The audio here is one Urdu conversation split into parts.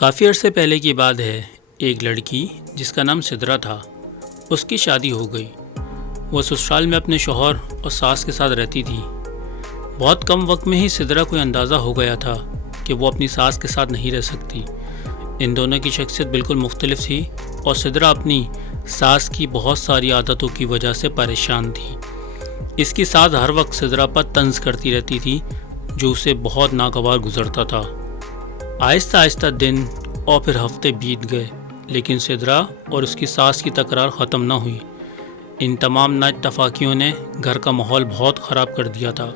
کافی عرصے پہلے کی بات ہے، ایک لڑکی جس کا نام سدرا تھا، اس کی شادی ہو گئی۔ وہ سسرال میں اپنے شوہر اور ساس کے ساتھ رہتی تھی۔ بہت کم وقت میں ہی سدرا کو اندازہ ہو گیا تھا کہ وہ اپنی ساس کے ساتھ نہیں رہ سکتی۔ ان دونوں کی شخصیت بالکل مختلف تھی اور سدرا اپنی ساس کی بہت ساری عادتوں کی وجہ سے پریشان تھی۔ اس کی ساس ہر وقت سدرا پر طنز کرتی رہتی تھی، جو اسے بہت ناگوار گزرتا تھا۔ آہستہ آہستہ دن اور پھر ہفتے بیت گئے، لیکن سدرا اور اس کی ساس کی تکرار ختم نہ ہوئی۔ ان تمام نااتفاقیوں نے گھر کا ماحول بہت خراب کر دیا تھا،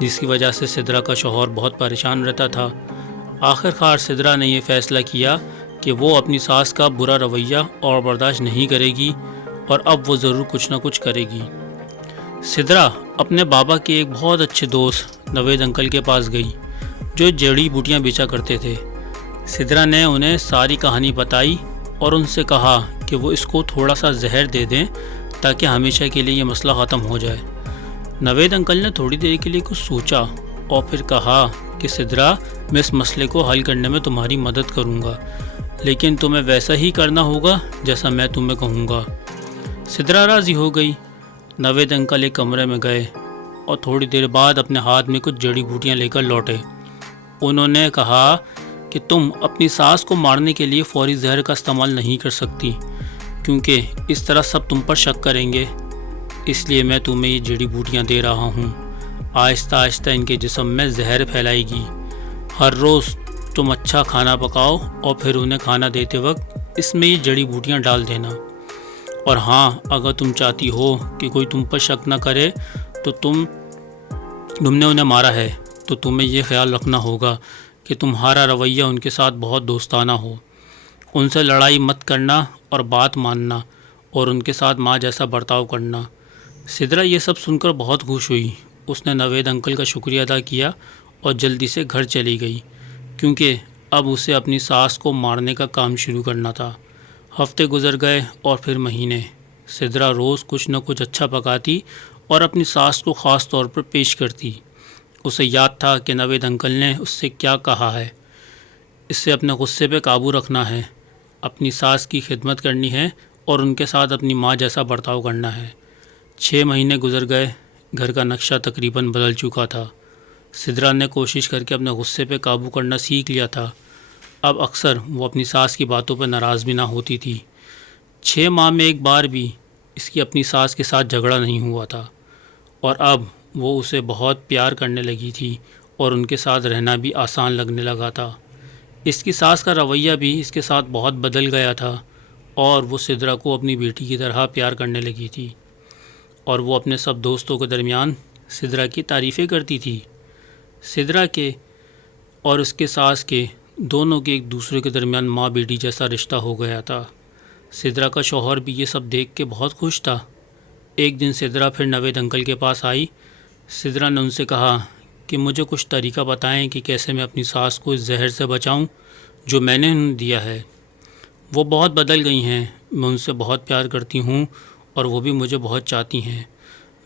جس کی وجہ سے سدرا کا شوہر بہت پریشان رہتا تھا۔ آخر کار سدرا نے یہ فیصلہ کیا کہ وہ اپنی ساس کا برا رویہ اور برداشت نہیں کرے گی اور اب وہ ضرور کچھ نہ کچھ کرے گی۔ سدرا اپنے بابا کے ایک بہت اچھے دوست نوید انکل کے پاس گئی، جو جڑی بوٹیاں بیچا کرتے تھے۔ سدرا نے انہیں ساری کہانی بتائی اور ان سے کہا کہ وہ اس کو تھوڑا سا زہر دے دیں تاکہ ہمیشہ کے لیے یہ مسئلہ ختم ہو جائے۔ نوید انکل نے تھوڑی دیر کے لیے کچھ سوچا اور پھر کہا کہ سدرا، میں اس مسئلے کو حل کرنے میں تمہاری مدد کروں گا، لیکن تمہیں ویسا ہی کرنا ہوگا جیسا میں تمہیں کہوں گا۔ سدرا راضی ہو گئی۔ نوید انکل ایک کمرے میں گئے اور تھوڑی دیر بعد اپنے ہاتھ میں کچھ جڑی بوٹیاں لے کر لوٹے۔ انہوں نے کہا کہ تم اپنی ساس کو مارنے کے لیے فوری زہر کا استعمال نہیں کر سکتی، کیونکہ اس طرح سب تم پر شک کریں گے، اس لیے میں تمہیں یہ جڑی بوٹیاں دے رہا ہوں۔ آہستہ آہستہ ان کے جسم میں زہر پھیلائے گی۔ ہر روز تم اچھا کھانا پکاؤ اور پھر انہیں کھانا دیتے وقت اس میں یہ جڑی بوٹیاں ڈال دینا۔ اور ہاں، اگر تم چاہتی ہو کہ کوئی تم پر شک نہ کرے تو تم نے انہیں مارا ہے، تو تمہیں یہ خیال رکھنا ہوگا کہ تمہارا رویہ ان کے ساتھ بہت دوستانہ ہو، ان سے لڑائی مت کرنا اور بات ماننا، اور ان کے ساتھ ماں جیسا برتاؤ کرنا۔ سدرا یہ سب سن کر بہت خوش ہوئی۔ اس نے نوید انکل کا شکریہ ادا کیا اور جلدی سے گھر چلی گئی، کیونکہ اب اسے اپنی ساس کو مارنے کا کام شروع کرنا تھا۔ ہفتے گزر گئے اور پھر مہینے۔ سدرا روز کچھ نہ کچھ اچھا پکاتی اور اپنی ساس کو خاص طور پر پیش کرتی۔ اسے یاد تھا کہ نوید انکل نے اس سے کیا کہا ہے، اس سے اپنے غصے پہ قابو رکھنا ہے، اپنی ساس کی خدمت کرنی ہے اور ان کے ساتھ اپنی ماں جیسا برتاؤ کرنا ہے۔ 6 مہینے گزر گئے۔ گھر کا نقشہ تقریباً بدل چکا تھا۔ سدرا نے کوشش کر کے اپنے غصے پہ قابو کرنا سیکھ لیا تھا۔ اب اکثر وہ اپنی ساس کی باتوں پر ناراض بھی نہ ہوتی تھی۔ 6 ماہ میں ایک بار بھی اس کی اپنی ساس کے ساتھ جھگڑا نہیں ہوا تھا، اور اب وہ اسے بہت پیار کرنے لگی تھی اور ان کے ساتھ رہنا بھی آسان لگنے لگا تھا۔ اس کی ساس کا رویہ بھی اس کے ساتھ بہت بدل گیا تھا اور وہ سدرا کو اپنی بیٹی کی طرح پیار کرنے لگی تھی، اور وہ اپنے سب دوستوں کے درمیان سدرا کی تعریفیں کرتی تھی۔ سدرا کے اور اس کے ساس کے دونوں کے ایک دوسرے کے درمیان ماں بیٹی جیسا رشتہ ہو گیا تھا۔ سدرا کا شوہر بھی یہ سب دیکھ کے بہت خوش تھا۔ ایک دن سدرا پھر نوید انکل کے پاس آئی۔ سدرا نے ان سے کہا کہ مجھے کچھ طریقہ بتائیں کہ کیسے میں اپنی ساس کو اس زہر سے بچاؤں جو میں نے انہیں دیا ہے۔ وہ بہت بدل گئی ہیں، میں ان سے بہت پیار کرتی ہوں اور وہ بھی مجھے بہت چاہتی ہیں۔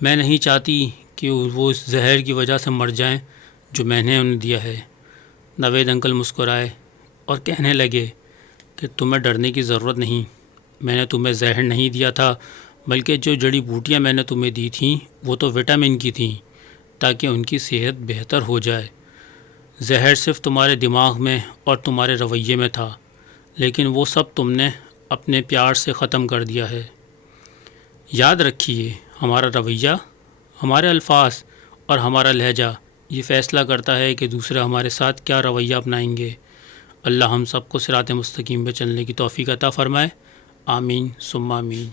میں نہیں چاہتی کہ وہ اس زہر کی وجہ سے مر جائیں جو میں نے انہیں دیا ہے۔ نوید انکل مسکرائے اور کہنے لگے کہ تمہیں ڈرنے کی ضرورت نہیں، میں نے تمہیں زہر نہیں دیا تھا، بلکہ جو جڑی بوٹیاں میں نے تمہیں دی تھیں وہ تو وٹامن کی تھیں، تاکہ ان کی صحت بہتر ہو جائے۔ زہر صرف تمہارے دماغ میں اور تمہارے رویے میں تھا، لیکن وہ سب تم نے اپنے پیار سے ختم کر دیا ہے۔ یاد رکھیے، ہمارا رویہ، ہمارے الفاظ اور ہمارا لہجہ یہ فیصلہ کرتا ہے کہ دوسرے ہمارے ساتھ کیا رویہ اپنائیں گے۔ اللہ ہم سب کو صراط مستقیم پہ چلنے کی توفیق عطا فرمائے۔ آمین ثم آمین۔